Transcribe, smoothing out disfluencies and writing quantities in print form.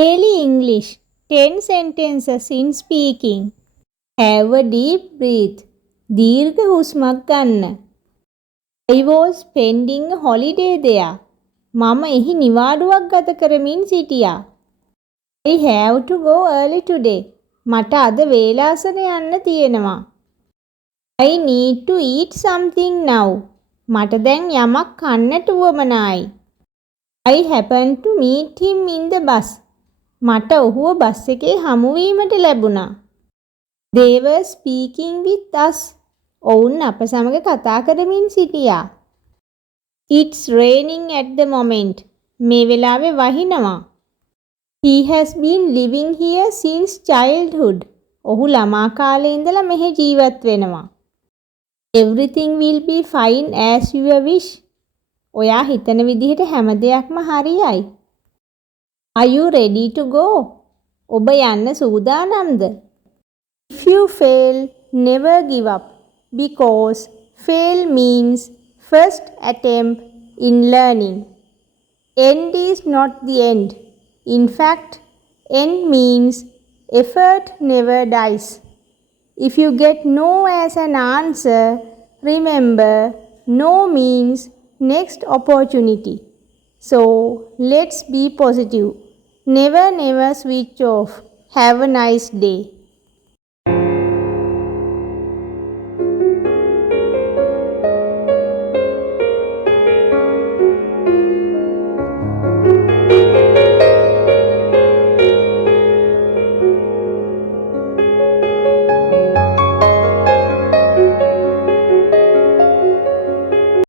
Daily English 10 sentences in speaking. Have a deep breath. දීර්ඝ හුස්මක් ගන්න. I was spending a holiday there. මම එහි නිවාඩුවක් ගත කරමින් සිටියා. I have to go early today. මට අද වේලාසන යන්න තියෙනවා. I need to eat something now. මට දැන් යමක් කන්නට උවමනායි. I happened to meet him in the bus. මට ඔහුව බස් එකේ හමුවීමට ලැබුණා. They were speaking with us. ඔවුන් අප සමග කතා කරමින් සිටියා. It's raining at the moment. මේ වෙලාවේ වහිනවා. He has been living here since childhood. ඔහු ළමා කාලේ ඉඳලා මෙහි ජීවත් වෙනවා. Everything will be fine as you wish. ඔයා හිතන විදිහට හැම දෙයක්ම හරියයි. Are you ready to go? ඔබ යන්න සූදානම්ද? If you fail, never give up, because fail means first attempt in learning. End is not the end. In fact, end means effort never dies. If you get no as an answer, remember no means next opportunity. So let's be positive. Never switch off. Have a nice day.